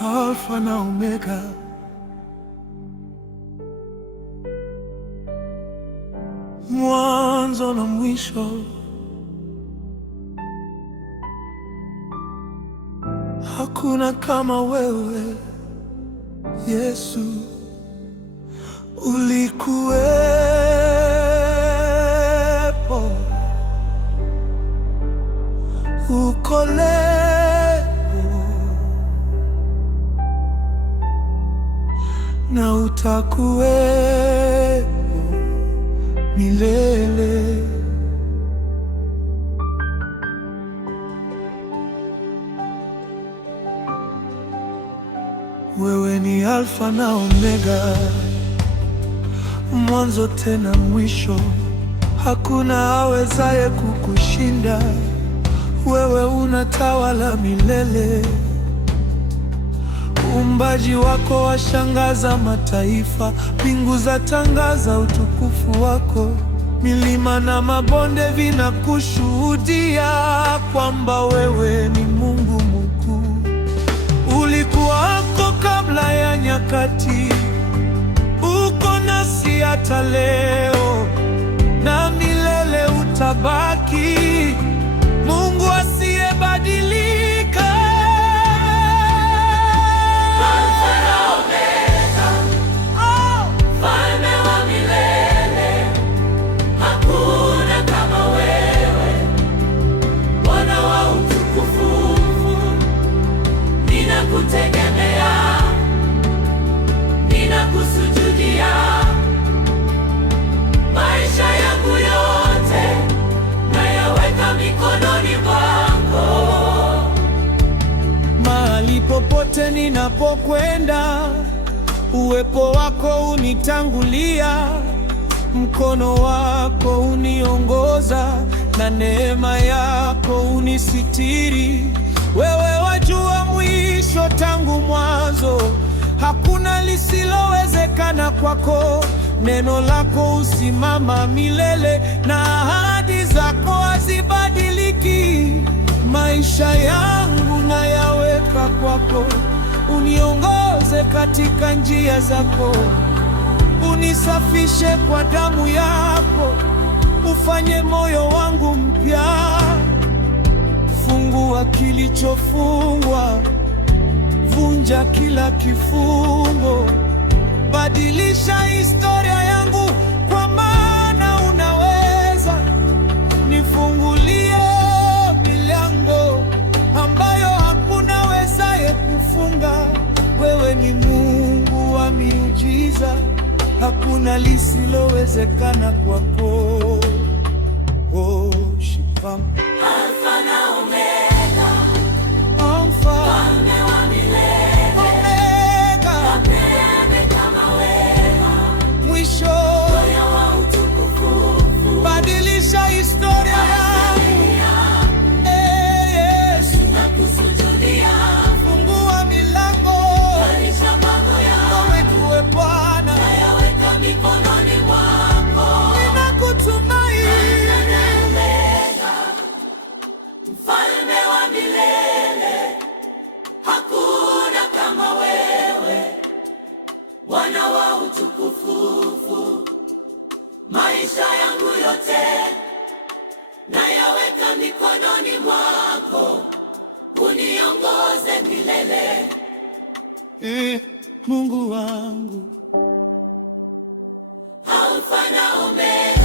Alfa na Omega, mwanzo na mwisho. Hakuna kama wewe Yesu. Ulikuwepo, uko leo na utakuwepo milele. Wewe ni Alfa na Omega, mwanzo tena mwisho. Hakuna awezaye kukushinda. Wewe unatawala milele. Uumbaji wako washangaza mataifa. Mbingu zatangaza utukufu wako. Milima na mabonde vinakushuhudia kwamba wewe ni Mungu mkuu. Ulikuwako kabla ya nyakati, uko nasi hata leo, na milele utabaki, Mungu asiyebadilika. Alfa na Omega, Mfalme wa milele, hakuna kama wewe, Bwana wa utukufu. Ninakutegemea, ninakusujudia, maisha yangu yote nayaweka mikononi mwako. Mahali popote ninapokwenda, uwepo wako unitangulia, mkono wako uniongoza, na neema yako unisitiri. Wewe wajua mwisho tangu mwanzo, hakuna lisilowezekana kwako. Neno lako usimama milele, na ahadi zako hazibadiliki. Maisha yangu nayaweka kwako, uniongoze katika njia zako, unisafishe kwa damu yako, ufanye moyo wangu mpya. Fungua kilichofungwa, vunja kila kifungo, badilisha historia yangu, kwa maana unaweza. Nifungulie milango ambayo hakuna wezaye kufunga. Wewe ni Mungu wa miujiza, hakuna lisilowezekana kwako. Oh, shikam Alfa na Omega, Alfa, Mfalme wa milele, Omega, hakuna kama wewe, mwisho. Bwana wa utukufu. Badilisha historia yangu. Yesu, Nakusujudia, fungua milango. badilisha mambo yangu, Wewe tuwe Bwana, nayaweka mikononi mwako. ninakutumaini. Mfalme wa milele, hakuna kama wewe, Bwana wa utukufu. Maisha yangu yote nayaweka mikononi mwako, uniongoze milele. Mungu wangu, Alfa na Omega.